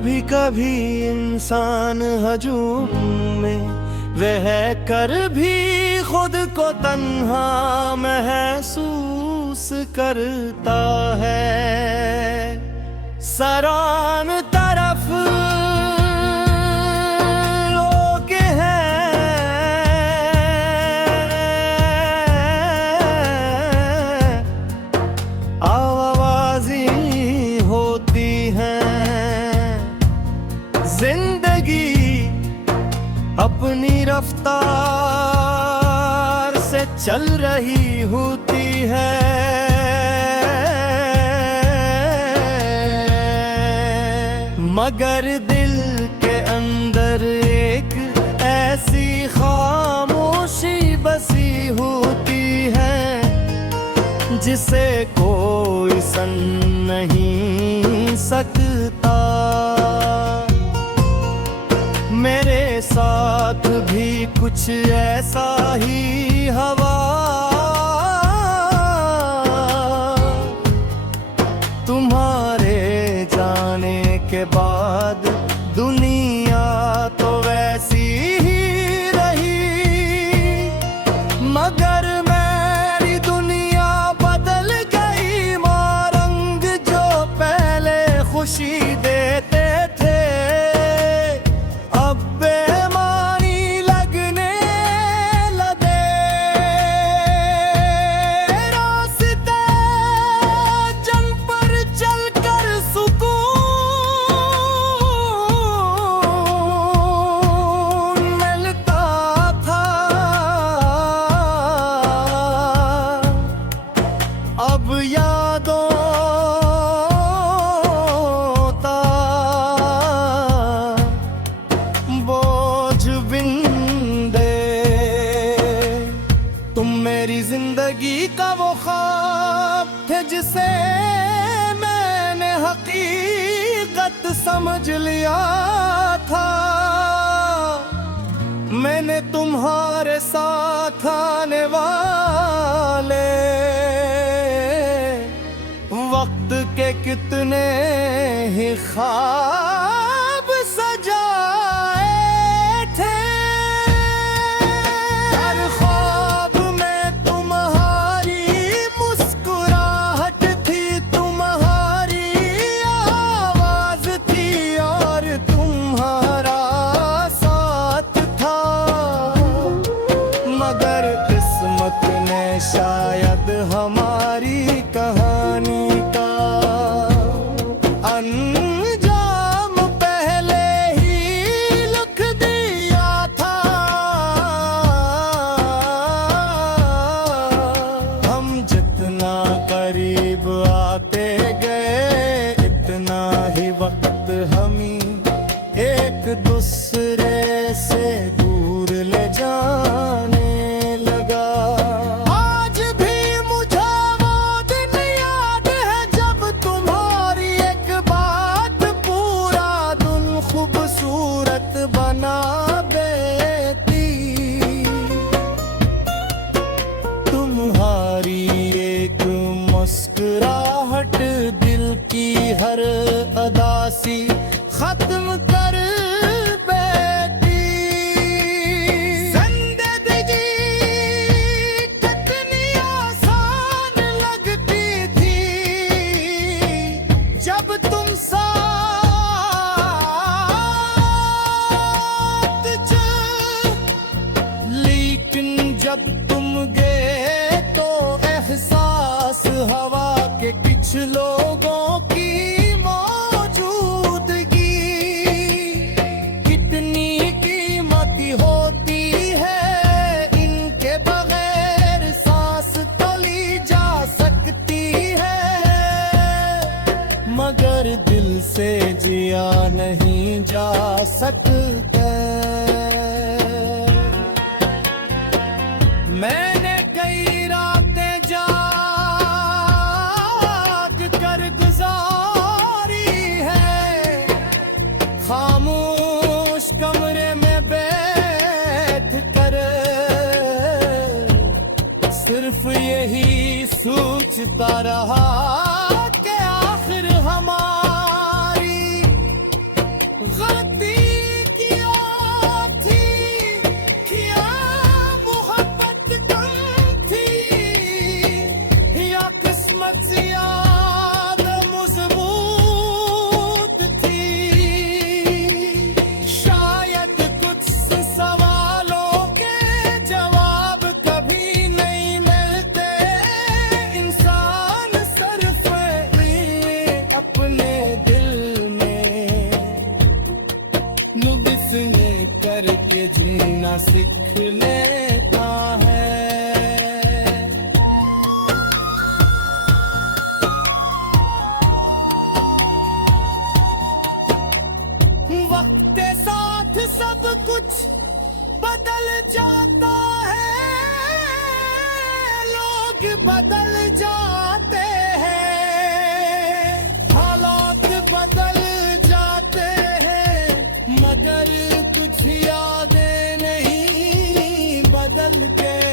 कभी कभी इंसान हजूम में वह कर भी खुद को तन्हा महसूस करता है। सरान तरफ लोग हैं, आवाज़ी होती हैं। जिंदगी अपनी रफ्तार से चल रही होती है, मगर दिल के अंदर एक ऐसी खामोशी बसी होती है जिसे कोई सुन नहीं सकता। मेरे साथ भी कुछ ऐसा ही हवा, तुम्हारे जाने के बाद दुनिया तो वैसी ही रही, मगर मेरी दुनिया बदल गई। रंग जो पहले खुशी देते थे अब बेमानी लगने लगे। रास्ते जन पर चलकर सुकून मिलता था, अब यादों बोझ बिंदे। तुम मेरी जिंदगी का वो ख्वाब थे जिसे मैंने हकीकत समझ लिया था। मैंने तुम्हारे साथ आने वाले वक्त के कितने ही ख्वाब सजाए थे। हर ख्वाब में तुम्हारी मुस्कुराहट थी, तुम्हारी आवाज थी और तुम्हारा साथ था, मगर किस्मत ने शायद हमारी कहानी का अंजाम पहले ही लिख दिया था। हम जितना करीब आते गए इतना ही वक्त हमी एक दूसरे से दूर ले जाने लगा। आज भी मुझे वो दिन याद है जब तुम्हारी एक बात पूरा दिन खूबसूरत बना देती। तुम्हारी एक मुस्कुराहट दिल की हर अदासी खत्म कर बैठी। जिंदगी कितनी आसान लगती थी जब तुम साथ थे, लेकिन जब तुम गए तो एहसास हवा के कुछ लोगों की मौजूदगी कितनी कीमती होती है। इनके बगैर सांस तो ली जा सकती है, मगर दिल से जिया नहीं जा सकता। मैंने कई रातें जाग कर गुजारी है, खामोश कमरे में बैठ कर सिर्फ यही सोचता रहा कि आखिर हमारी बदल के